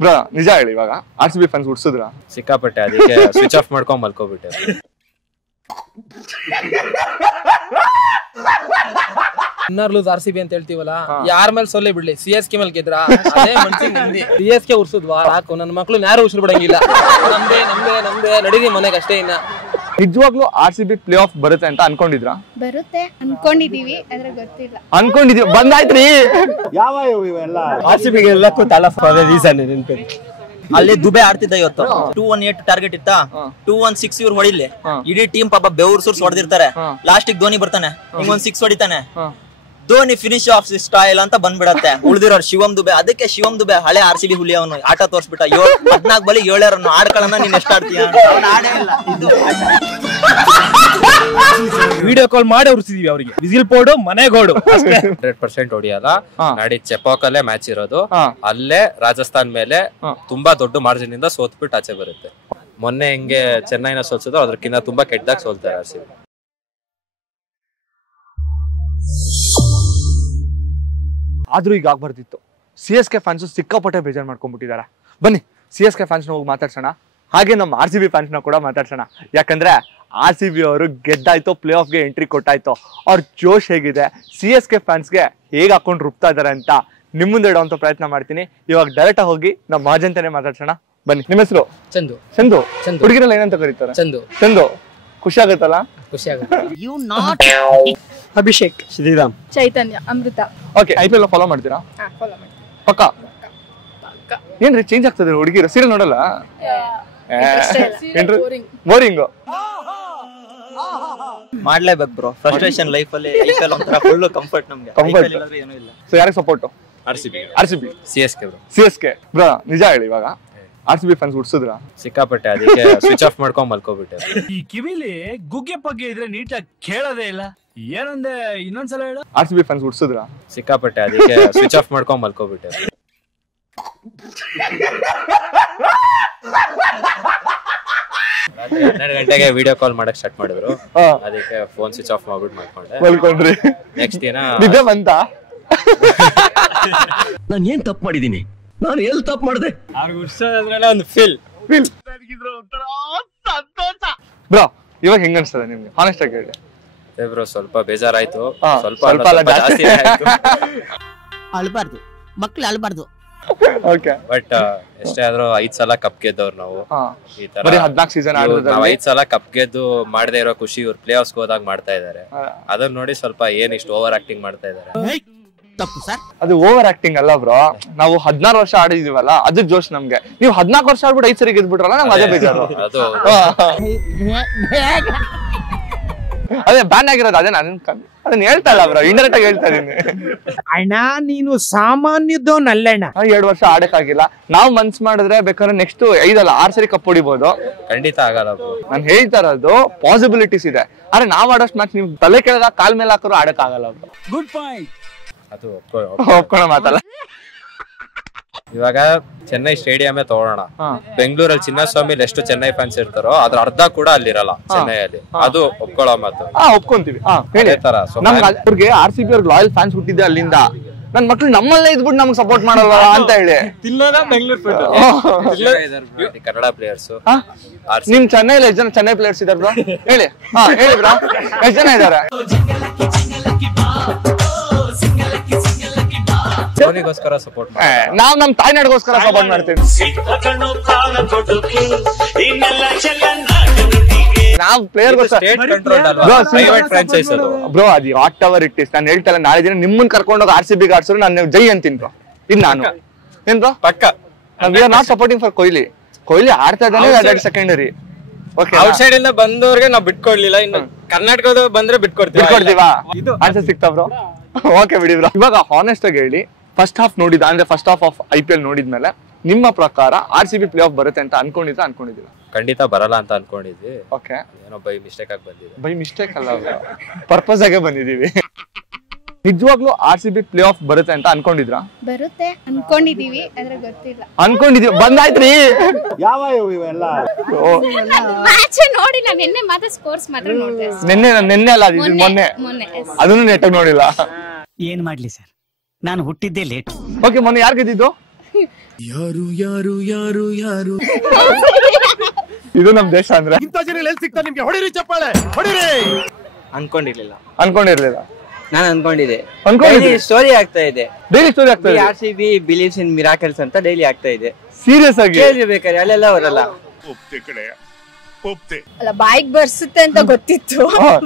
Bro ನಿಜ ಹೇಳಿ, ಇವಾಗ RCB ಫ್ಯಾನ್ಸ್ ಉಡ್ಸಿದ್ರ? ಸಿಕ್ಕಾಪಟ್ಟೆ, ಅದಕ್ಕೆ ಸ್ವಿಚ್ ಆಫ್ ಮಾಡ್ಕೊಂಡ್ ಮಲ್ಕೋಬಿಟ್ಟೆ. ಲೂಸ್ RCB ಅಂತ ಹೇಳ್ತೀವಲ್ಲ, ಯಾರ ಮೇಲೆ ಸೊಲ್ಲೆ ಬಿಡ್ಲಿ, CSK ಮೇಲೆ ಗೆದ್ರ ಅದೇ ಮನ್ಸಿಗೆ ನೆಮ್ಮದಿ. CSK ಉರ್ಸುದ್ವಾ ಸಾಕು, ನನ್ನ ಮಕ್ಳು ಯಾರು ಉಸಿರು ಬಿಡಂಗಿಲ್ಲ. ನಮ್ದೇ ನಮ್ದೇ ನಮ್ದೇ ನಡೀದಿ ಮನೆಗೆ ಅಷ್ಟೇ. ಇನ್ನ ನಿಜವಾಗ್ಲೂ RCB ಪ್ಲೇ ಆಫ್ ಬರುತ್ತೆ ಅಂತ ಅನ್ಕೊಂಡಿದ್ರ? ಬರುತ್ತೆ ಅನ್ಕೊಂಡಿದೀವಿ, ಆದ್ರೆ ಗೊತ್ತಿಲ್ಲ. ಅನ್ಕೊಂಡಿದೀವಿ, ಬಂದಾಯ್ತ್ರಿ. ಯಾವ ಇವೆಲ್ಲ RCB ಗೆ ಎಲ್ಲಕ್ಕೂ ತಳ ರೀಸನ್ ನೆನಪಿ. ಅಲ್ಲಿ ದುಬೆ ಆಡ್ತಿದ್ದ ಇವತ್ತು 218 ಟಾರ್ಗೆಟ್ ಇತ್ತಾ, 216 ಇವ್ರು ಹೊಡಿಲಿ. ಇಡೀ ಟೀಮ್ ಪಾಪ ಬೆವ್ರು ಸುರ್ಸ್ ಹೊಡೆದಿರ್ತಾರೆ. ಲಾಸ್ಟಿಗೆ ಧೋನಿ ಬರ್ತಾನೆ, ಹಿಂಗೊಂದ್ 6 ಹೊಡಿತಾನೆ. ಧೋನಿ ಫಿನಿಶ್ ಆಫ್ ಸ್ಟೈಲ್ ಅಂತ ಬಂದ್ಬಿಡತ್ತೆ. ಉಳಿದಿರೋರು ಶಿವಮ್ ದುಬೆ. ಅದಕ್ಕೆ ಶಿವಮ್ ದುಬೆ ಹಳೆ RCB ಹುಲಿ, ಅವನು ಆಟ ತೋರ್ಸ್ಬಿಟ್ಟ. 14 ಬಲಿ 7 ರನ್ ಆಡ್ಕೊಳ್ಳೋಣ, ನೀನ್ ಎಷ್ಟ್ ಆಡ್ತೀಯ? ವಿಡಿಯೋ ಕಾಲ್ ಮಾಡಿ ಉರ್ಸಿದೀವಿ ಅವ್ರಿಗೆ. ವಿಸಿಲ್ ಪೋಡು ಮನೆಗೋಡು 100% ಹೊಡಿಯಲ್ಲ. ನಾಡಿ ಚೆಪಾಕಲ್ಲೇ ಮ್ಯಾಚ್ ಇರೋದು. ಅಲ್ಲೇ ರಾಜಸ್ಥಾನ್ ಮೇಲೆ ತುಂಬಾ ದೊಡ್ಡ ಮಾರ್ಜಿನ್ ಇಂದ ಸೋತ್ಬಿಟ್ಟು ಆಚೆ ಬರುತ್ತೆ. ಮೊನ್ನೆ ಹಿಂಗೆ ಚೆನ್ನೈನ ಸೋಲ್ಸಿದ್ರು, ಅದ್ರಕ್ಕಿಂತ ತುಂಬಾ ಕೆಟ್ಟದಾಗ ಸೋಲ್ತಾರೆ RCB. ಆದ್ರೂ ಈಗ ಆಗ್ಬಾರ್ದಿತ್ತು. CSK ಫ್ಯಾನ್ಸ್ ಸಿಕ್ಕಾಪಟ್ಟೆ ಬೇಜಾರು ಮಾಡ್ಕೊಂಡ್ಬಿಟ್ಟಿದ್ದಾರೆ. ಬನ್ನಿ CSK ಫ್ಯಾನ್ಸ್ನ ಹೋಗಿ ಮಾತಾಡ್ಸೋಣ, ಹಾಗೆ ನಮ್ಮ RCB ಫ್ಯಾನ್ಸ್ನ ಕೂಡ ಮಾತಾಡ್ಸೋಣ. ಯಾಕಂದ್ರೆ RCB ಅವರು ಗೆದ್ದಾಯ್ತು, ಪ್ಲೇ ಆಫ್ಗೆ ಎಂಟ್ರಿ ಕೊಟ್ಟಾಯ್ತು. ಅವ್ರ ಜೋಶ್ ಹೇಗಿದೆ, CSK ಫ್ಯಾನ್ಸ್ಗೆ ಹೇಗೆ ಹಾಕೊಂಡು ರುಬ್ತಾ ಇದಾರೆ ಅಂತ ನಿಮ್ಮ ಮುಂದೆ ಇಡುವಂತ ಪ್ರಯತ್ನ ಮಾಡ್ತೀನಿ. ಇವಾಗ ಡೈರೆಕ್ಟ್ ಹೋಗಿ ನಮ್ಮ ಮಾಜಂತಾನೆ ಮಾತಾಡ್ಸೋಣ. ಬನ್ನಿ. ನಿಮ್ಮ ಹೆಸರು? ಚಂದು. ಚಂದು. ಹುಡುಗಿರಲ್ಲ ಏನಂತ ಕರೀತಾರೆ? ಚಂದು. ಚಂದು. ಖುಷಿ ಆಗುತ್ತಲ್ಲ? ಖುಷಿ ಆಗುತ್ತೆ. ಅಭಿಷೇಕ್, ಶ್ರೀರಾಮ್, ಚೈತನ್ಯ, ಅಮೃತ. ಓಕೆ, IPL ಫಾಲೋ ಮಾಡ್ತೀರಾ? ಪಕ್ಕ. ಏನ್ರಿ ಚೇಂಜ್ ಆಗ್ತದೆ ಹುಡುಗಿರು? ಸೀರಿಯಲ್ ನೋಡಲ್ಲ? ಬೋರಿಂಗ್. ಮಾಡ್ಲೇಬೇಕು ಬ್ರೋ, ಫ್ರಸ್ಟ್ರೇಷನ್ ಲೈಫ್ ಅಲ್ಲಿ. IPL ಒಂಥರ ಫುಲ್ ಕಂಫರ್ಟ್ ನಮ್ಗೆ. IPL ಇಲ್ಲದ್ರೆ ಏನೂ ಇಲ್ಲ. ಸೊ ಯಾರಿಗೆ support? RCB. CSK bro. CSK bro ನಿಜ ಹೇಳಿ, ಇವಾಗ RCB ಫ್ಯಾನ್ಸ್ ಉಡ್ಸಿದ್ರ? ಸಿಕ್ಕಾಪಟ್ಟೆ, ಅದಕ್ಕೆ ಸ್ವಿಚ್ ಆಫ್ ಮಾಡ್ಕೊಂಡ್ ಮಲ್ಕೋಬಿಟ್ಟೆ. ಈ ಕಿವಿಲಿ ಗುಗ್ಗೆ ಪಗ್ಗೆ ಇದ್ರೆ ನೀಟಾಗಿ ಕೇಳೋದೇ ಇಲ್ಲ. ಏನಂದೆ ಇನ್ನೊಂದ್ಸಲ ಹೇಳು. RCB ಫ್ಯಾನ್ಸ್ ಉಡ್ಸಿದ್ರ? ಸಿಕ್ಕಾಪಟ್ಟೆ, ಅದಕ್ಕೆ ಸ್ವಿಚ್ ಆಫ್ ಮಾಡ್ಕೊಂಡ್ ಮಲ್ಕೋಬಿಟ್ಟೆ. ರಾತ್ರಿ 12 ಗಂಟೆಗೆ ವಿಡಿಯೋ ಕಾಲ್ ಮಾಡಕ್ ಸ್ಟಾರ್ಟ್ ಮಾಡಿದ್ರು. ಅದಕ್ಕೆ ಫೋನ್ ಸ್ವಿಚ್ ಆಫ್ ಮಾಡ್ಬಿಟ್ಟು ಮಲ್ಕೊಂಡ್ರಿ. ನೆಕ್ಸ್ಟ್ ದಿನ ನಿದ್ದೆ ಬಂತ? ನಾನು ಏನ್ ತಪ್ಪು ಮಾಡಿದೀನಿ? ನಾನು ಎಲ್ಲಿ ತಪ್ಪು ಮಾಡಿದೆ? ಒಂದು ಫೀಲ್. ಬ್ರೋ ಇವಾಗ ಹೆಂಗ ಅನ್ಸ್ತದೆ ನಿಮ್ಗೆ? ಹಾನೆಸ್ಟ್ ಆಗಿ ಹೇಳಿ ಬ್ರೋ. ಸ್ವಲ್ಪ ಬೇಜಾರಾಯ್ತು, ಸ್ವಲ್ಪ ಜಾಸ್ತಿ ಆಯ್ತು. ಅಳ್ಬಾರ್ದು, ಮಕ್ಳು ಅಳ್ಬಾರ್ದು. ಬಟ್ ಎಷ್ಟೇ ಆದ್ರೂ 5 ಸಲ ಕಪ್ ಗೆದ್ದವ್ರು ನಾವು. ಈ ತರ 14 ಸೀಸನ್ ಆಡಿದ್ರೆ ನಾವು 5 ಸಲ ಕಪ್ ಗೆದ್ದು ಮಾಡದೇ ಇರೋ ಖುಷಿ ಇವ್ರು ಪ್ಲೇ ಆಫ್ಸ್ ಹೋದಾಗ ಮಾಡ್ತಾ ಇದಾರೆ. ಅದನ್ನ ನೋಡಿ ಸ್ವಲ್ಪ ಏನ್ ಇಷ್ಟು ಓವರ್ ಆಕ್ಟಿಂಗ್ ಮಾಡ್ತಾ ಇದಾರೆ. ತಪ್ಪು ಸರ್, ಅದು ಓವರ್ ಆಕ್ಟಿಂಗ್ ಅಲ್ಲ ಬ್ರೋ. ನಾವು 16 ವರ್ಷ ಆಡಿದೀವಲ್ಲ, ಅದು ಜೋಶ್ ನಮ್ಗೆ. ನೀವು 14 ವರ್ಷ ಆಡ್ಬಿಟ್ಟು 5 ಸರಿ ಗೆದ್ಬಿಟ್ರಲ್ಲ, ನಮ್ಗೆ ಅದೇ ಬೇಜಾರು. ಅದೇ ಬ್ಯಾನ್ ಆಗಿರೋದು. ಅದೇ ಅದನ್ನ ಹೇಳ್ತಾ ಇಲ್ಲ ಬ್ರೋ, ಇಂಡೈರೆಕ್ಟ್ ಆಗಿ ಹೇಳ್ತಾ ಇದೀನಿ. ಅಣ್ಣ ನೀನು ಸಾಮಾನ್ಯದವನಲ್ಲಣ್ಣ. 2 ವರ್ಷ ಆಡಕ್ಕಾಗಿಲ್ಲ. ನಾವು ಮನ್ಸ್ ಮಾಡಿದ್ರೆ ಬೇಕಾದ್ರೆ ನೆಕ್ಸ್ಟ್ 5 ಅಲ್ಲ 6 ಸರಿ ಕಪ್ ಹೊಡಿಬಹುದು. ಖಂಡಿತ ಆಗಲ್ಲ ಬ್ರೋ. ನಾನು ಹೇಳ್ತಾ ಇರೋದು ಪಾಸಿಬಿಲಿಟೀಸ್ ಇದೆ. ಆದ್ರೆ ನಾವ್ ಆಡೋಷ್ಟು ಮ್ಯಾಚ್ ನೀವು ತಲೆ ಕೆಳಗ ಕಾಲ್ ಮೇಲೆ ಹಾಕೋರು ಆಡಕ್ ಆಗಲ್ಲ ಬ್ರೋ. Good point. ಅದು ಒಪ್ಕೊಳ್ಳೋ ಮಾತಲ್ಲ. ಇವಾಗ ಚೆನ್ನೈ ಸ್ಟೇಡಿಯಂ ತಗೊಳ್ಳೋಣ. ಬೆಂಗಳೂರಲ್ಲಿ ಚಿನ್ನಸ್ವಾಮಿಲಿ ಎಷ್ಟು ಚೆನ್ನೈ ಫ್ಯಾನ್ಸ್ ಇರ್ತಾರೋ ಅದ್ರ ಅರ್ಧ ಕೂಡ ಅಲ್ಲಿರಲ್ಲ ಚೆನ್ನೈಯಲ್ಲಿ. ಅದು ಒಪ್ಕೊಳ್ಳೋ ಮಾತು. ಒಪ್ಕೊಂತೀವಿ. ಅವ್ರಿಗೆ RCB ಅವ್ರಿಗೆ ಲಾಯಲ್ ಫ್ಯಾನ್ಸ್ ಹುಟ್ಟಿದ್ದೆ ಅಲ್ಲಿಂದ. ನನ್ ಮಕ್ಳು ನಮ್ಮಲ್ಲೇ ಇದ್ಬಿಟ್ಟು ನಮ್ಗೆ ಸಪೋರ್ಟ್ ಮಾಡಲ್ಲ ಅಂತ ಹೇಳಿ ಕನ್ನಡ ಪ್ಲೇಯರ್ಸ್. ನಿಮ್ ಚೆನ್ನೈಲಿ ಎಷ್ಟು ಜನ ಚೆನ್ನೈ ಪ್ಲೇಯರ್ಸ್ ಇದಾರೆ ಬ್ರೋ? ಹೇಳಿ. ಹೇಳಿ ಬ್ರೋ, ಎಷ್ಟು ಜನ ಇದಾರೆ? ಧೋನಿಗೋಸ್ಕರ ಸಪೋರ್ಟ್ ನಾವ್ ನಮ್ ತಾಯ್ನಾಡಿಗೋಸ್ಕರ ಸಪೋರ್ಟ್ ಮಾಡ್ತೀವಿ. ನಾವ್ ಪ್ಲೇಯರ್ ಬ್ರೋ, ಅದು ವಾಟ್ ಎವರ್ ಇಟ್ ಇಸ್. ನಾನು ಹೇಳ್ತಲ್ಲ, ನಾಳೆ ದಿನ ನಿಮ್ಮನ್ನ ಕರ್ಕೊಂಡೋಗಿ RCB ಆಡ್ಸೋರು ನಾನು ಜೈ ಅಂತೀನಿ ಬ್ರೋ. ಇದು ನಾನು ಏನ್ ಬ್ರೋ ಪಕ್ಕ. We are not supporting for Kohli. Kohli ಆಡ್ತಾ ಇದ್ದಾನೆ, ಸೆಕೆಂಡರಿ. ಔಟ್ ಸೈಡ್ ಇಂದ ಬಂದವ್ರಿಗೆ ನಾವು ಬಿಟ್ಕೊಡ್ಲಿಲ್ಲ. ಇನ್ನು ಕರ್ನಾಟಕದ ಬಂದ್ರೆ ಬಿಟ್ಕೊಡ್ತೀವಾ? ಆನ್ಸರ್ ಸಿಕ್ತಾ ಬ್ರೋ? ಓಕೆ ಬಿಡಿ ಬ್ರೋ. ಇವಾಗ ಹಾನೆಸ್ಟ್ ಆಗಿ ಹೇಳಿ, ಫಸ್ಟ್ ಹಾಫ್ ನೋಡಿದ ಅಂದ್ರೆ ಫಸ್ಟ್ ಹಾಫ್ ಆಫ್ IPL ನೋಡಿದ್ಮೇಲೆ ನಿಮ್ಮ ಪ್ರಕಾರ RCB ಪ್ಲೇ ಆಫ್ ಬರುತ್ತೆ ಅಂತ ಅನ್ಕೊಂಡಿದ್ದೀರಾ? ಖಂಡಿತ ಬರಲ್ಲ ಅಂತ ಅನ್ಕೊಂಡಿದ್ವಿ. ಓಕೆ, ಏನೋ ಬೈ ಮಿಸ್ಟೇಕ್ ಆಗಿ ಬಂದಿದೆ. ಬೈ ಮಿಸ್ಟೇಕ್ ಅಲ್ಲ, ಪರ್ಪಸ್ ಆಗೇ ಬಂದಿದೀವಿ. ನಿಜವಾಗ್ಲೂ RCB ಪ್ಲೇ ಆಫ್ ಬರುತ್ತೆ ಅಂತ ಅನ್ಕೊಂಡಿದ್ರಾ? ಬರುತ್ತೆ ಅನ್ಕೊಂಡಿದೀವಿ, ಆದ್ರೆ ಗೊತ್ತಿಲ್ಲ. ಅನ್ಕೊಂಡಿದೀವಿ, ಬಂದಾಯ್ತ್ರಿ. ಯಾವ ಇವೆಲ್ಲ ಮ್ಯಾಚ್ ನೋಡಿಲ್ಲ, ನಿನ್ನೆ ಮಾತ್ರ ಸ್ಕೋರ್ಸ್ ಮಾತ್ರ ನೋಡಿದೆ. ನಿನ್ನೆ ಅಲ್ಲ, ಮೊನ್ನೆ. ಅದನ್ನು ನೆಟ್ಟಾಗಿ ನೋಡಿಲ್ಲ. ಏನ್ ಮಾಡ್ಲಿ ಸರ್, ನಾನು ಹುಟ್ಟಿದ್ದೆ ಲೇಟ್. ಓಕೆ, ಮೊನ್ನೆ ಯಾರು ಗೆದ್ದಿದ್ದು? ಯಾರು ಯಾರು ಯಾರು ಯಾರು ಇದು ನಮ್ ದೇಶ ಅಂದ್ರೆ ಇಂಥ ಜನ ಎಲ್ಲಿ ಸಿಗ್ತಾರೆ ನಿಮ್ಗೆ? ಹೊಡಿರಿ ಚಪ್ಪಾಳೆ, ಹೊಡಿರಿ. ಅನ್ಕೊಂಡಿರ್ಲಿಲ್ಲ, ಅನ್ಕೊಂಡಿರ್ಲಿಲ್ಲ. ನಾನು ಅನ್ಕೊಂಡಿದ್ದೆ. ಅನ್ಕೊಂಡಿದ್ದೆ. ಸ್ಟೋರಿ ಆಗ್ತಾ ಇದೆ, ಡೈಲಿ ಸ್ಟೋರಿ ಆಗ್ತಾ ಇದೆ. RCB ಬಿಲೀವ್ಸ್ ಇನ್ ಮಿರಾಕಲ್ಸ್ ಅಂತ ಡೈಲಿ ಆಗ್ತಾ ಇದೆ. ಸೀರಿಯಸ್ ಆಗಿ ಕೇಳಿರ್ಬೇಕಾದ್ರೆ ಅಲ್ಲೆಲ್ಲ ಅವರಲ್ಲ ಅಲ್ಲ ಬಾಯಿಗೆ ಬರ್ಸುತ್ತೆ ಅಂತ ಗೊತ್ತಿತ್ತು,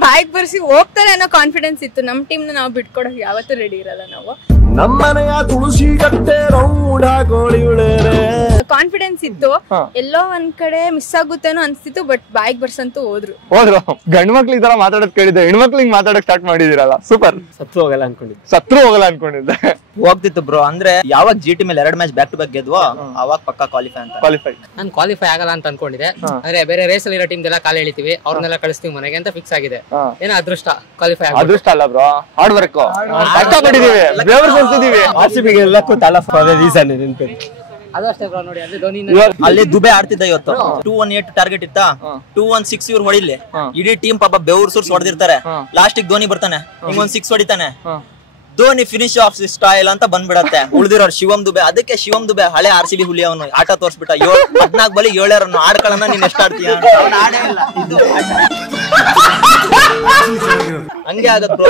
ಬಾಯಿಗೆ ಬರ್ಸಿ ಹೋಗ್ತಾರೆ ಅನ್ನೋ ಕಾನ್ಫಿಡೆನ್ಸ್ ಇತ್ತು. ನಮ್ ಟೀಮ್ ನಾವು ಬಿಟ್ಕೊಡಕ್ ಯಾವತ್ತೂ ರೆಡಿ ಇರಲ್ಲ ನಾವು. ನಮ್ಮನೆಯ ತುಳಸಿ ಕಟ್ಟೆ ರೌಂಡ್ ಕಾನ್ಫಿಡೆನ್ಸ್ ಇತ್ತು. ಎಲ್ಲೋ ಒಂದ್ ಕಡೆ ಮಿಸ್ ಆಗುತ್ತೇನೋ ಅನ್ಸ್ತಿತ್ತು, ಬಟ್ ಬಾಯಿಗೆ ಬರ್ಸಂತೂ ಹೋದ್ರು. ಗಂಡು ಮಕ್ಳು ಈ ತರ ಮಾತಾಡೋದ್ ಕೇಳಿದ್ದೆ, ಹೆಣ್ಮಕ್ಳು ಹಿಂಗ್ ಮಾತಾಡಕ್ ಸ್ಟಾರ್ಟ್ ಮಾಡಿದಿರಲ್ಲ. ಸೂಪರ್. ಸತ್ರು ಹೋಗಲ್ಲ ಅನ್ಕೊಂಡಿದ್ದೆ. ಸತ್ರು ಹೋಗಲ್ಲ ಅನ್ಕೊಂಡಿದ್ದೆ. ಹೋಗ್ತಿತ್ತು ಬ್ರೋ. ಅಂದ್ರೆ ಯಾವಾಗ GT ಮೇಲೆ 2 ಮ್ಯಾಚ್ ಬ್ಯಾಕ್ ಟು ಬ್ಯಾಕ್ ಗೆದ್ವೋ ಅವಾಗ ಪಕ್ಕ ಕ್ವಾಲಿಫೈ ಅಂತ. ಕ್ವಾಲಿಫೈ ನಾನು ಕ್ವಾಲಿಫೈ ಆಗಲ್ಲ ಅಂತ ಅನ್ಕೊಂಡಿದ್ದೆ. ಅಂದ್ರೆ ಬೇರೆ ರೇಸ್ ಅಲ್ಲಿ ಇರೋ ಟೀಮ್ ಎಲ್ಲ ಕಾಲ ಎಳಿತೀವಿ, ಅವ್ರನ್ನೆಲ್ಲ ಕಳಿಸ್ತೀವಿ ಮನೆಗೆ ಅಂತ ಫಿಕ್ಸ್ ಆಗಿದೆ. ಏನೋ ಅದೃಷ್ಟ ಕ್ವಾಲಿಫೈ ಆಗ. ಅದೃಷ್ಟ ಅಲ್ಲ ಬ್ರೋ, ಹಾರ್ಡ್ ವರ್ಕ್. ಕಷ್ಟ ಪಟ್ಟಿದೀವಿ, ಬೆವರು ಸುರಿಸಿದೀವಿ. RCB ಎಲ್ಲಕ್ಕೂ ತಲಾ ರೀಸನ್ ನೆನಪಿದೆ. ಅದು ಅಷ್ಟೇ ಬ್ರೋ. ನೋಡಿ ಅಲ್ಲಿ ಧೋನಿ ಅಲ್ಲಿ ದುಬೆ ಆಡ್ತಿದ್ದ ಇವತ್ತು. 218 ಟಾರ್ಗೆಟ್ ಇತ್ತಾ, 216 ಇವ್ರು ಹೊಡಿಲಿ. ಇಡೀ ಟೀಮ್ ಪಾಪ ಬೆವರು ಸುರ್ಸ್ ಹೊಡೆದಿರ್ತಾರೆ. ಲಾಸ್ಟಿಗೆ ಧೋನಿ ಬರ್ತಾನೆ, ಹಿಂಗೊಂದ್ 6 ಹೊಡಿತಾನೆ. ಧೋನಿ ಫಿನಿಶ್ ಆಫ್ ಸ್ಟೈಲ್ ಅಂತ ಬಂದ್ಬಿಡತ್ತೆ. ಉಳಿದಿರೋರು ಶಿವಮ್ ದುಬೆ. ಅದಕ್ಕೆ ಶಿವಮ್ ದುಬೆ ಹಳೆ RCB ಹುಲಿ. ಅವನು ಆಟ ತೋರ್ಸ್ಬಿಟ್ಟ. 14 ಬಲಿ 7 ರನ್ ಆಡ್ಕೊಳ್ಳೋಣ, ನೀನ್ ಎಷ್ಟ ಆಡ್ತೀಯ? ಹಂಗೆ ಆಗತ್ ಬ್ರೋ.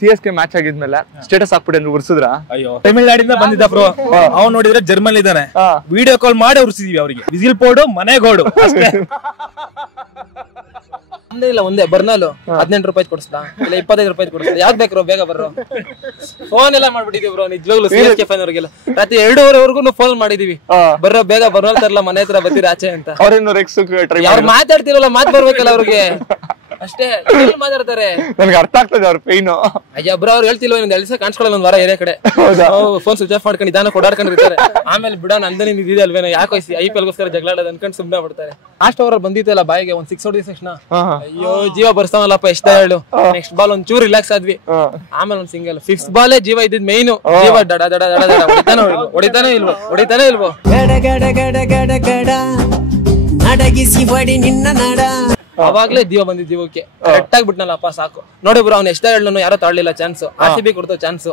CSK ಮ್ಯಾಚ್ ಆಗಿದ್ಮೇಲೆ ಸ್ಟೇಟಸ್ ಹಾಕ್ಬಿಟ್ಟು ಅಂದ್ರೆ ಉರ್ಸಿದ್ರ? ಅಯ್ಯೋ, ತಮಿಳ್ನಾಡಿಂದ ಬಂದಿದ್ದ ಬ್ರೋ. ಅವ್ನು ನೋಡಿದ್ರೆ ಜರ್ಮನ್ ಇದ್ದಾನೆ. ವಿಡಿಯೋ ಕಾಲ್ ಮಾಡಿ ಉರ್ಸಿದೀವಿ ಅವ್ರಿಗೆ. ವಿಸಿಲ್ ಪೋಡು ಮನೆಗೋಡು ಅಷ್ಟೇ. ಇಲ್ಲ ಒಂದೇ ಬರ್ನಾಲು 18 ರೂಪಾಯಿ ಕೊಡಿಸ್ತಾ, ಇಲ್ಲ 25 ರೂಪಾಯಿ ಕೊಡಿಸ್ತಾ. ಯಾಕೆ ಬೇಕು ಬೇಗ ಬರ್ರೋ? ಫೋನ್ ಎಲ್ಲ ಮಾಡ್ಬಿಟ್ಟಿದೀವಿ ಬ್ರೋ, ನಿಜವಾಗ್ಲೂ CSK ಫ್ಯಾನ್ ಅವ್ರಿಗೆಲ್ಲ. ರಾತ್ರಿ 2:30ವರೆಗೂ ಫೋನ್ ಮಾಡಿದೀವಿ, ಬರ್ರೋ ಬೇಗ ಬರ್ನಲ್ ತರಲ್ಲ, ಮನೆ ಹತ್ರ ಬರ್ತೀರಿ ಆಚೆ ಅಂತ. ಅವ್ರು ಮಾತಾಡ್ತಿರಲ್ಲ, ಮಾತ್ ಬರ್ಬೇಕಲ್ಲ ಅವ್ರಿಗೆ ಅಷ್ಟೇ. ಮಾತಾಡ್ತಾರೆ, ನನ್ಗೆ ಅರ್ಥ ಆಗ್ತದೆ ಅವ್ರ ಪೈನು. ಅಯ್ಯ ಬ್ರೋ, ಅವ್ರು ಹೇಳ್ತಿಲ್ವ ಇನ್ನೊಂದು 2 ದಿವಸ ಕಾಣಿಸ್ಕೊಳ್ಳಲ್ಲ, ಒಂದ್ ವಾರ ಏರಿಯಾ ಕಡೆ ಫೋನ್ ಸ್ವಿಚ್ ಆಫ್ ಮಾಡ್ಕೊಂಡು ಇದಾನ ಕೊಡಾಡ್ಕೊಂಡಿರ್ತಾರೆ. ಆಮೇಲೆ ಬಿಡ ನಂದನೇ ನಿಂತಿದೆ ಅಲ್ವೇನೋ, ಯಾಕೋ IPL ಗೋಸ್ಕರ ಜಗಳಾಡೋದು ಅನ್ಕೊಂಡು ಸುಮ್ಮನೆ ಬಿಡ್ತಾರೆ. ಲಾಸ್ಟ್ ಓವರ್ ಬಂದಿತ್ತಲ್ಲ ಬಾಯಿಗೆ ಒಂದ್ 6 ಹೊಡಿದ ತಕ್ಷಣ ಅಯ್ಯೋ ಜೀವ ಬರ್ಸ್ತಾನಲ್ಲಪ್ಪ, ಎಷ್ಟ ಹೇಳು. ನೆಕ್ಸ್ಟ್ ಬಾಲ್ ಒಂದ್ ಚೂರು ರಿಲ್ಯಾಕ್ಸ್ ಆದ್ವಿ. ಆಮೇಲೆ ಒಂದ್ ಸಿಂಗಲ್ 5th ಬಾಲೇ ಜೀವ ಇದ್ದಿದ್ ಮೈನು. ಜೀವ ಡಡ ಡಡ ಡಡ ಡಡ ಹೊಡಿತಾನೆ ಇಲ್ವೋ. ನಡಗಿಸಿ ಬಡಿ ನಿನ್ನ ನಡ. ಅವಾಗ್ಲೇ ಜೀವ ಬಂದಿದ್ ಜೀವಕ್ಕೆ ಕರೆಕ್ಟ್ ಆಗ್ಬಿಟ್ನಲ್ಲಪ್ಪ, ಸಾಕು. ನೋಡಿ ಬ್ರೋ, ಅವ್ನ ಎಷ್ಟ ಹೇಳನು ಯಾರೋ ತಾಳ್ಲಿಲ್ಲ ಚಾನ್ಸ್. RCB ಕೊಡ್ತೋ ಚಾನ್ಸ್.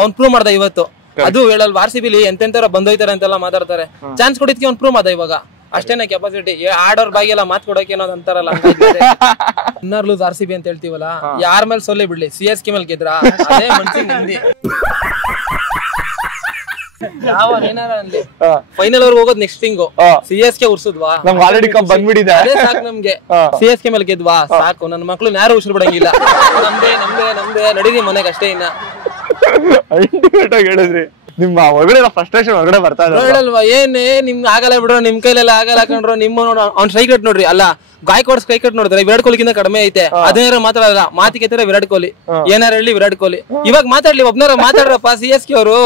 ಅವ್ನ್ ಪ್ರೂವ್ ಮಾಡ್ದ ಇವತ್ತು. ಅದು ಹೇಳಲ್ವ, RCB ಎಂತೆಂತರ ಬಂದೋಯ್ತಾರೆ ಅಂತೆಲ್ಲ ಮಾತಾಡ್ತಾರೆ. ಚಾನ್ಸ್ ಕೊಡಿದ್ಕೆ ಅವ್ನ್ ಪ್ರೂವ್ ಮಾಡ್ದ ಇವಾಗ. ಅಷ್ಟೇನೆ ಕೆಪಾಸಿಟಿ. ಆಡೋರ್ ಬಾಗಿಲ್ಲ ಮಾತ್ ಕೊಡೋಕೆ ಅನ್ನೋದು ಅಂತಾರಲ್ಲ, ವಿನ್ನರ್ ಲೂಸ್ RCB ಅಂತ ಹೇಳ್ತೀವಲ್ಲ. ಯಾರ ಮೇಲೆ ಸೋಲೆ ಬಿಡ್ಲಿ, CSK ಮೇಲೆ ಗೆದ್ರ ಅದೇ ಮನ್ಸಿಗೆ ನೆಮ್ಮದಿ. ಫೈನಲ್ ಅವ್ರಿಗೆ ಹೋಗೋದ್ ನೆಕ್ಸ್ಟ್ ತಿಂಗು. CSK ಉರ್ಸುದ್ವಾ, ನಮ್ಗೆ ಆಲ್ರೆಡಿ ಕಪ್ ಬಂದ್ಬಿಟ್ಟಿದೆ. ಅದೇ ಸಾಕು ನಮ್ಗೆ. CSK ಮೇಲೆ ಗೆದ್ವಾ ಸಾಕು, ನನ್ನ ಮಕ್ಳು ಯಾರು ಉಸಿರು ಬಿಡಂಗಿಲ್ಲ. ನಮ್ದೇ ನಡೀರಿ ಮನೆಗೆ ಅಷ್ಟೇ. ಇನ್ನ ಅಲ್ಟಿಮೇಟ್ ಆಗಿ ಹೇಳಿದ್ರಿ. ನಿಮ್ಮ ಹೊರಗಡೆ ಫ್ರಸ್ಟ್ರೇಷನ್ ಹೊರಗಡೆ ಬರ್ತಾ ಇದೆ ಹೇಳಲ್ವಾ? ಏನೇ ನಿಮ್ಗೆ ಆಗಲ್ಲ ಬಿಡ್ರೋ, ನಿಮ್ ಕೈಲೆಲ್ಲ ಆಗಲ್ಲ ಕಂಡ್ರು. ನಿಮ್ಮ ಅವ್ನ್ ಸ್ಟ್ರೈಕ್ ರೇಟ್ ನೋಡ್ರಿ, ಅಲ್ಲ ಗಾಯಕ್ವಾಡ್ ಸ್ಟ್ರೈಕ್ ರೇಟ್ ನೋಡಿದ್ರೆ ವಿರಾಟ್ ಕೊಹ್ಲಿಗಿಂತ ಕಡಿಮೆ ಐತೆ. ಅದೇನಾರ ಮಾತಾಡಲ್ಲ, ಮಾತಿಗೆ ವಿರಾಟ್ ಕೊಹ್ಲಿ. ಏನಾರ ಹೇಳಿ ವಿರಾಟ್ ಕೊಹ್ಲಿ. ಇವಾಗ ಮಾತಾಡ್ಲಿ, ಒಬ್ನಾರ ಮಾತಾಡ್ರಪ್ಪ CSK ಅವರು.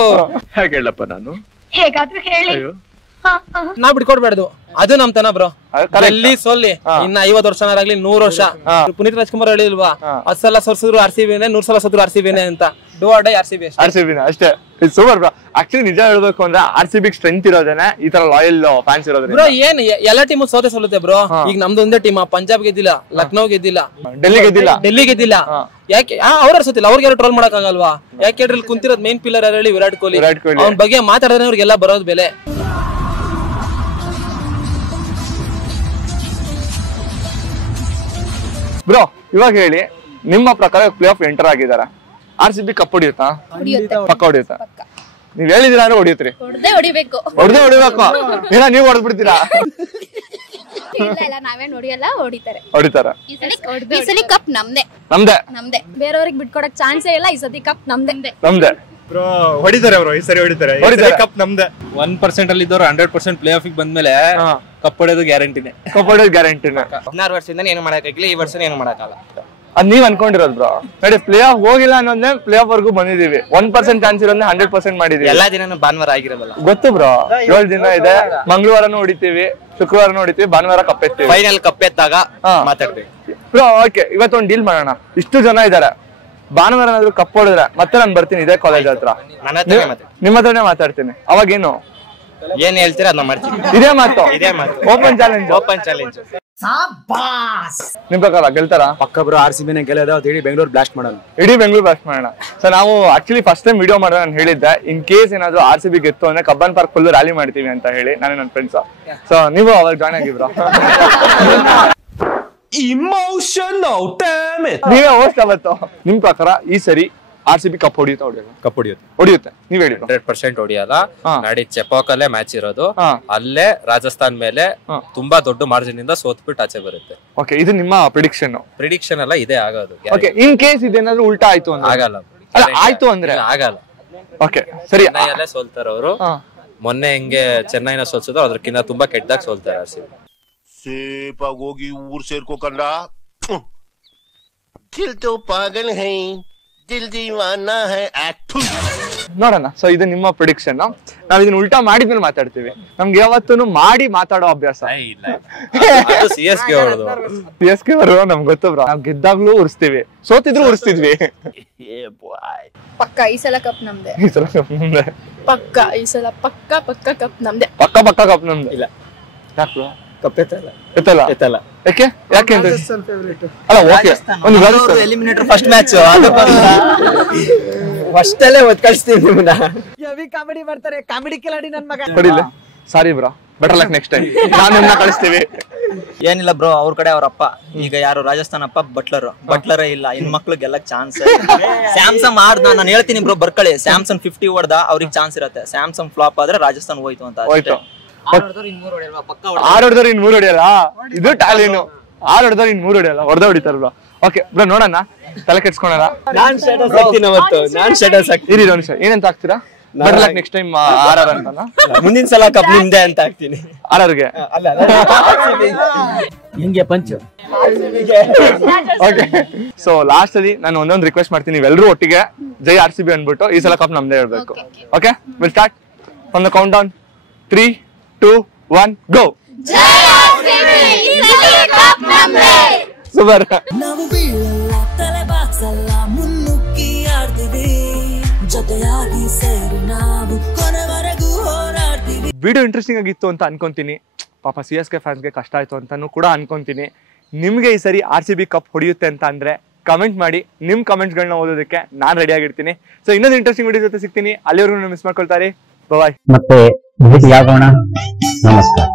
ಹೇಗೆ ಹೇಳಪ್ಪ ನಾನು? ಹೇಗಾದ್ರೂ ಹೇಳಿ. ನಾವ್ ಬಿಟ್ಕೊಡ್ಬೇಡ್ದು, ಅದು ನಮ್ ತನ ಬ್ರೋ. ಎಲ್ಲಿ ಸೋಲ್ಲಿ ಇನ್ನ 50 ವರ್ಷನಾಗ್ಲಿ 100 ವರ್ಷ. ಪುನೀತ್ ರಾಜ್ಕುಮಾರ್ ಹೇಳಿಲ್ವಾ, 10 ಸಲ ಸೋರ್ಸಿದ್ರು RCBನೇ, 100 ಸಲ ಸೋದ್ರು RCBನೇ ಅಂತ. ಡೂ ಆರ್ ಡೈ RCB ಅಷ್ಟೇ. Super bro. ಆಕ್ಚುಲಿ ನಿಜ ಹೇಳ್ಬೇಕು ಅಂದ್ರೆ RCB ಸ್ಟ್ರೆಂತ್ ಇರೋದೇನೆ ಈ ತರ ಲಾಯಲ್ ಫ್ಯಾನ್ಸ್ ಇರೋದ್ರಿಂದ. ಬ್ರೋ ಏನ್ ಎಲ್ಲಾ ಟೀಮು ಸೋಲುತ್ತೆ ಬ್ರೋ. ಈಗ ನಮ್ದು ಒಂದೇ ಟೀಮ್. ಪಂಜಾಬ್ ಗೆದ್ದಿಲ್ಲ, ಲಕ್ನೋ ಗೆದ್ದಿಲ್ಲ, ಡೆಲ್ಲಿ ಗೆದ್ದಿಲ್ಲ. ಯಾಕೆ ಅವ್ರ ಸೋತಿಲ್ಲ? ಅವ್ರಿಗೆ ಯಾರು ಟ್ರೋಲ್ ಮಾಡಕ್ ಆಗಲ್ವಾ? ಯಾಕೆ ಅದ್ರಲ್ಲಿ ಕುಂತಿರೋದ್ ಮೈನ್ ಪಿಲ್ಲರ್ ಯಾರು ಹೇಳಿ? ವಿರಾಟ್ ಕೊಹ್ಲಿ. ಅವ್ನ ಬಗ್ಗೆ ಮಾತಾಡಿದ್ರೆ ಅವ್ರಿಗೆಲ್ಲ ಬರೋದ್ ಬೆಲೆ. ಬ್ರೋ ಇವಾಗ ಹೇಳಿ, ನಿಮ್ಮ ಪ್ರಕಾರ ಪ್ಲೇ ಆಫ್ ಎಂಟರ್ ಆಗಿದಾರ, RCB ಕಪ್ ಹೊಡಿಯುತ್ತಾ? ಪಕ್ಕ ಹೊಡಿಯುತ್ತಾ? ನೀವ್ ಹೇಳಿದಿರ ಅಂದ್ರೆ ಹೊಡಿಯುತ್ರಿ? ಹೊಡಿಬೇಕು. ಏನ ನೀವ್ ಹೊಡೆದ್ಬಿಡ್ತೀರಾ? ಇಲ್ಲ ನಾವೇನ್ ಹೊಡಿಯಲ್ಲ, ಹೊಡಿತಾರೆ. ಈ ಸಲ ಕಪ್ ನಮ್ದೇ. ಬೇರೆಯವ್ರಿಗೆ ಬಿಟ್ಕೊಡಕ್ ಚಾನ್ಸೇ ಇಲ್ಲ. ಈ ಸತಿ ಕಪ್ ನಮ್ದೇ. ಬ್ರೋ ಹೊಡಿತಾರೆ ಬ್ರೋ, ಈ ಸರಿ ಹೊಡಿತಾರೆ. ಕಪ್ ನಮ್ದೇ. 1% ಅಲ್ಲಿ ಇದ್ದವ್ರು 100% ಪ್ಲೇ ಆಫ್ ಬಂದ್ಮೇಲೆ ಕಪ್ ಹೊಡೆಯೋದು ಗ್ಯಾರಂಟಿನೇ. 16 ವರ್ಷದಿಂದ ಏನು ಮಾಡಕ್ಕಾಗಿಲ್ಲ, ಈ ವರ್ಷ ಏನು ಮಾಡಕ್ಕಾಗಲ್ಲ. ಅದ್ ನೀವ್ ಅನ್ಕೊಂಡಿರೋದು ಬ್ರೋ. ನೋಡಿ ಪ್ಲೇ ಆಫ್ ಹೋಗಿಲ್ಲ ಅನ್ನೋದೇ ಪ್ಲೇ ಆಫ್ ವರ್ಗೂ ಬಂದಿದೀವಿ. 1% ಚಾನ್ಸ್ ಇರೋದೇ 100% ಮಾಡಿದೀವಿ. ಎಲ್ಲಾ ದಿನ ಭಾನುವಾರ ಆಗಿರಲ್ಲ, ಗೊತ್ತು ಬ್ರೋ. 7 ದಿನ ಇದೆ. ಮಂಗಳವಾರನೂ ಹೊಡಿತೀವಿ, ಶುಕ್ರವಾರನೂ ಹೊಡಿತೀವಿ, ಭಾನುವಾರ ಕಪ್ ಎತ್ತೀವಿ. ಫೈನಲ್ ಕಪ್ ಎತ್ತಾಗ ಮಾತಾಡ್ತೀವಿ ಬ್ರೋ. ಓಕೆ, ಇವತ್ತೊಂದು ಡೀಲ್ ಮಾಡೋಣ. ಇಷ್ಟು ಜನ ಇದಾರೆ, ಭಾನುವಾರ ಏನಾದ್ರು ಕಪ್ ಹೊಡೆದ್ರೆ ಮತ್ತೆ ನಾನು ಬರ್ತೀನಿ ಇದೇ ಕಾಲೇಜ್ ಹತ್ರ, ನಿಮ್ಮ ಹತ್ರನೇ ಮಾತಾಡ್ತೀನಿ. ಅವಾಗೇನು ಏನ್ ಹೇಳ್ತೀರಾ ಅದನ್ನ ಮಾಡ್ತೀನಿ. ಇದೇ ಮಾತು. Open challenge. ನಿಮ್ ಪ್ರಕಾರ ಗೆಲ್ತಾರ? ಪಕ್ಕ ಬ್ರೋ RCB ನೇ ಗೆಲ್ಲೋದು, ಅದು ಇಡೀ ಬೆಂಗಳೂರು ಬ್ಲಾಸ್ಟ್ ಮಾಡೋಣ. ಇಡೀ ಬೆಂಗಳೂರು ಬ್ಲಾಸ್ಟ್ ಮಾಡೋಣ. ಸೊ ನಾವು ಆಕ್ಚುಲಿ ಫಸ್ಟ್ ಟೈಮ್ ವಿಡಿಯೋ ಮಾಡೋಣ ನಾನು ಹೇಳಿದ್ದೆ, ಇನ್ ಕೇಸ್ ಏನಾದ್ರು RCB ಗೆತ್ತು ಅಂದ್ರೆ ಕಬ್ಬನ್ ಪಾರ್ಕ್ ಫುಲ್ ರ್ಯಾಲಿ ಮಾಡ್ತೀವಿ ಅಂತ ಹೇಳಿ ನಾನು ನನ್ನ ಫ್ರೆಂಡ್ಸ್. ಸೊ ನೀವು ಅವಾಗ ಜಾಯ್ನ್ ಆಗಿಬ್ರಾ? Emotional, damn it. ನೀವೇ ಹೋಸ್ಟ್ ಅವತ್ತು. ನಿಮ್ ಪ್ರಕಾರ ಈ ಸರಿ RCB ಕಪ್ ಹೊಡಿಯುತ್ತೆ ನೀವ್ ಹೇಳಿ. 100% ಹೊಡಿಯಲ್ಲ. ನಾಡಿ ಚೆಪಾಕಲ್ಲೇ ಮ್ಯಾಚ್ ಇರೋದು, ಅಲ್ಲೇ ರಾಜಸ್ಥಾನ್ ಮೇಲೆ ತುಂಬಾ ದೊಡ್ಡ ಮಾರ್ಜಿನ್ ಇಂದ ಸೋತ್ಬಿಟ್ಟು ಆಚೆ ಬರುತ್ತೆ. ಓಕೆ, ಇದು ನಿಮ್ಮ ಪ್ರಿಡಿಕ್ಷನ್ ಅಲ್ಲ, ಇದೇ ಆಗೋದು. ಓಕೆ, ಇನ್ ಕೇಸ್ ಇದೇನಾದ್ರೂ ಉಲ್ಟಾ ಆಯ್ತು ಅಂದ್ರೆ? ಆಗಲ್ಲ. ಅಲ್ಲ, ಆಯ್ತು ಅಂದ್ರೆ ಆಗಲ್ಲ. ಓಕೆ ಸರಿ. ಚೆನ್ನೈಯಲ್ಲೇ ಸೋಲ್ತಾರ ಅವರು. ಮೊನ್ನೆ ಹೆಂಗೆ ಚೆನ್ನೈನ ಸೋಲ್ಸಿದ್ರು ಅದಕ್ಕಿಂತ ತುಂಬಾ ಕೆಟ್ಟದಾಗ ಸೋಲ್ತಾರೆ RCB. ಸೇಪಾಗಿ ಹೋಗಿ ಊರ್ ಸೇರ್ಕೋಕಂಡ ದಿಲ್ ತೋ ಪಾಗಲ್ ಹೈ ದಿಲ್ ದೀವಾನಾ ಹೈ ಆಕ್ಟು. ನೋಡೋಣ. ಸೊ ಇದು ನಿಮ್ಮ ಪ್ರಿಡಿಕ್ಷನ್. ನಾವ್ ಇದನ್ನ ಉಲ್ಟಾ ಮಾಡಿದ್ಮೇಲೆ ಮಾತಾಡ್ತೀವಿ. ನಮ್ಗೆ ಯಾವತ್ತೂ ಮಾಡಿ ಮಾತಾಡೋ ಅಭ್ಯಾಸ. CSK ಅವರು ನಮ್ಗೆ ಗೊತ್ತು ಬ್ರೋ. ನಾವ್ ಗೆದ್ದಾಗ್ಲೂ ಉರ್ಸ್ತೀವಿ, ಸೋತಿದ್ರು ಉರ್ಸ್ತಿದ್ವಿ. ಪಕ್ಕ ಈ ಸಲ ಕಪ್ ನಮ್ದೆ. ಪಕ್ಕ ಈ ಸಲ ಪಕ್ಕ ಕಪ್ ನಮ್ದೆ. ಪಕ್ಕ ಕಪ್ ನಮ್ದೆ. ಇಲ್ಲ ಯಾಕೆ ಕಪ್ ಎತ್ತಲ್ಲ. ಯಾಕೆ ಅಂದ್ರೆ ಅಲ್ಲ, okay, eliminator first match first ಅಲ್ಲೇ ಒತ್ ಕಳಿಸ್ತೀವಿ ನಿಮ್ಮನ್ನ. ಕಾಮಿಡಿ ಮಾಡ್ತಾರೆ, ಕಾಮಿಡಿ ಕಿಲಾಡಿ ನನ್ ಮಗ. ಹೊಡಿಲ್ಲ. Sorry bro, better luck next time. ನಾನು ನಿಮ್ಮನ್ನ ಕಳಿಸ್ತೀವಿ. ಏನಿಲ್ಲ ಬ್ರೋ, ಅವ್ರ ಕಡೆ ಅವ್ರ ಅಪ್ಪ ಈಗ ಯಾರು ರಾಜಸ್ಥಾನ್ ಅಪ್ಪ ಬಟ್ಲರೇ ಇಲ್ಲ. ಇನ್ ಮಕ್ಳು ಗೆಲ್ಲಕ್ ಚಾನ್ಸ್. ಸ್ಯಾಮ್ಸಂಗ್ ನಾನು ಹೇಳ್ತೀನಿ ಬ್ರೋ, ಬರ್ಕಳಿ. ಸ್ಯಾಮ್ಸಂಗ್ 50 ಹೊಡೆದ ಅವ್ರಿಗೆ ಚಾನ್ಸ್ ಇರುತ್ತೆ. ಸ್ಯಾಮ್ಸಂಗ್ ಫ್ಲಾಪ್ ಆದ್ರೆ ರಾಜಸ್ಥಾನ್ ಹೋಯ್ತು ಅಂತ. 6 ಹೊಡೆದವ್ರು ಇನ್ 3 ಹೊಡಿಯಲ್ಲ. ಇದು ಟ್ಯಾಲಿನು. 6 ಹೊಡೆದವ್ರು ಇನ್ 3 ಹೊಡಿಯಲ್ಲ, ಹೊಡೆದ ಬ್ರೋ. ಓಕೆ ಬ್ರೋ, ನೋಡೋಣ, ತಲೆ ಕೆಡ್ಸ್ಕೊಳಲ್ಲ. ನಾನ್ ಸ್ಟೇಟಸ್ ಹಾಕ್ತೀನಿ. ಇರಿ ನಿಮಿಷ, ಏನಂತ ಹಾಕ್ತೀರಾ? ನೆಕ್ಸ್ಟ್ ಟೈಮ್ RR ಅಂತಾನ? ಮುಂದಿನ ಸಲ ಕಪ್ ನಿಮ್ದೆ ಅಂತ ಹಾಕ್ತೀನಿ. RRಗೆ ಹಿಂಗೆ ಪಂಚ್. ಓಕೆ, ಸೊ ಲಾಸ್ಟ್ ಅಲ್ಲಿ ನಾನು ಒಂದೊಂದು ರಿಕ್ವೆಸ್ಟ್ ಮಾಡ್ತೀನಿ. ನೀವೆಲ್ಲರೂ ಒಟ್ಟಿಗೆ ಜೈ RCB ಅನ್ಬಿಟ್ಟು ಈ ಸಲ ಕಪ್ ನಮ್ದೇ ಹೇಳ್ಬೇಕು. Okay, will start from the count down. 3, 2, 1 go. Super. ನಾವು ಬೀಳಲ್ಲ, ತಲೆ ಬಾಗ್ಸಲ್ಲ, ಮುನ್ನುಗ್ಗಿ ಆಡ್ತೀವಿ, ಜೊತೆಯಾಗಿ ಸೇರಿ ನಾವು ಕೊನೆವರೆಗೂ ಹೋರಾಡ್ತೀವಿ. ವಿಡಿಯೋ ಇಂಟ್ರೆಸ್ಟಿಂಗ್ ಆಗಿತ್ತು ಅಂತ ಅನ್ಕೊಂತೀನಿ. ಪಾಪ CSK ಫ್ಯಾನ್ಸ್ಗೆ ಕಷ್ಟ ಆಯ್ತು ಅಂತಾನು ಕೂಡ ಅನ್ಕೊಂತೀನಿ. ನಿಮ್ಗೆ ಈ ಸರಿ RCB ಕಪ್ ಹೊಡೆಯುತ್ತೆ ಅಂತ ಅಂದ್ರೆ ಕಮೆಂಟ್ ಮಾಡಿ. ನಿಮ್ ಕಮೆಂಟ್ಸ್ಗಳನ್ನ ಓದೋದಕ್ಕೆ ನಾನು ರೆಡಿ ಆಗಿರ್ತೀನಿ. ಸೊ ಇನ್ನೊಂದು ಇಂಟ್ರೆಸ್ಟಿಂಗ್ ವಿಡಿಯೋ ಜೊತೆ ಸಿಗ್ತೀನಿ. ಅಲ್ಲಿವರೆಗೂ ಮಿಸ್ ಮಾಡ್ಕೊಳ್ತಾರೆ. ಬಾಯ್. ಮತ್ತೆ ಭೇಟಿಯಾಗೋಣ. ನಮಸ್ಕಾರ.